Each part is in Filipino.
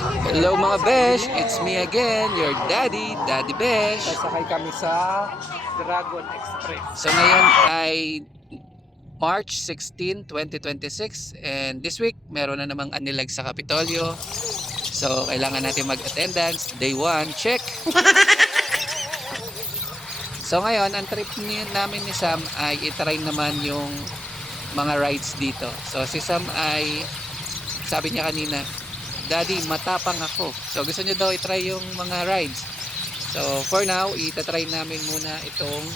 Hello mga besh, it's me again, your daddy, Daddy Besh. Sasakay kami sa Dragon Express. So ngayon ay March 16, 2026 and this week meron na namang anilag sa Kapitolyo. So kailangan natin mag-attendance, day 1, check. So ngayon, ang trip namin ni Sam ay itry naman yung mga rides dito. So si Sam ay, sabi niya kanina, Daddy, matapang ako. So gusto niya daw itry yung mga rides. So for now, itatry namin muna itong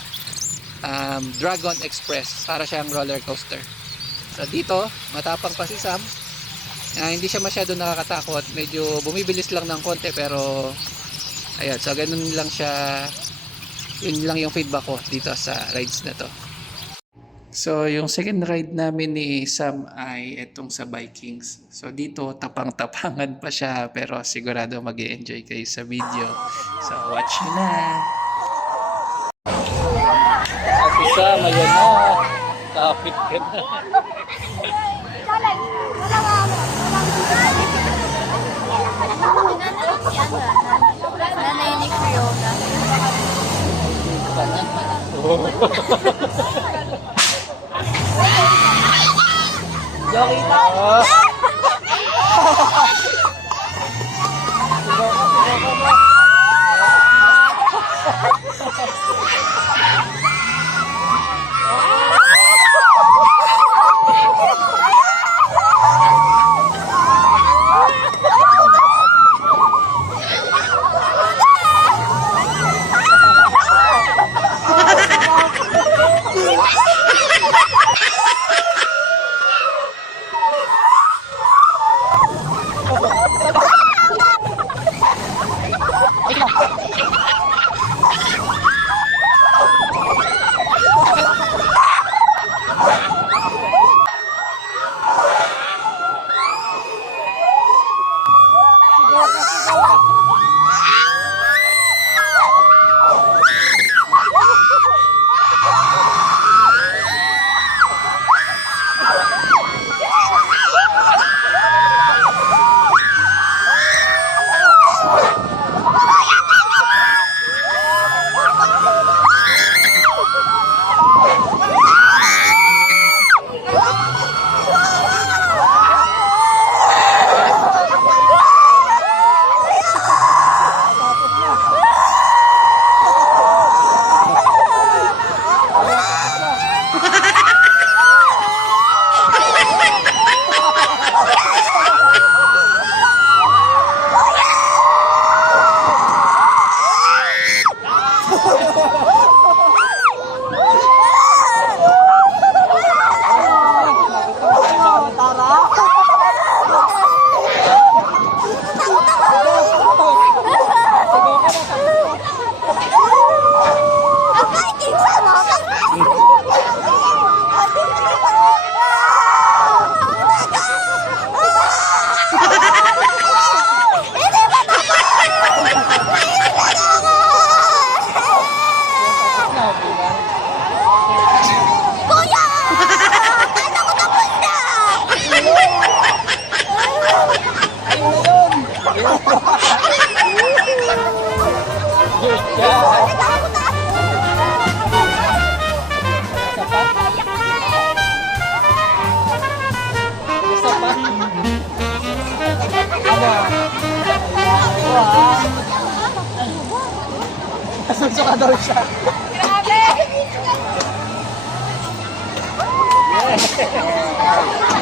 Dragon Express. Para siyang roller coaster. So dito, matapang pa si Sam. Hindi siya masyado nakakatakot. Medyo bumibilis lang ng konti pero ayun, so ganun lang siya. Yun lang yung feedback ko dito sa rides na to. So yung second ride namin ni Sam ay itong sa Vikings. So dito tapang-tapangan pa siya pero sigurado mag-e-enjoy kayo sa video. So watch nyo na! At Sam, ayan na! Kapit ka na! Nanay ni Fiona. Jokita! Suka daw siya. Grabe! Yeah.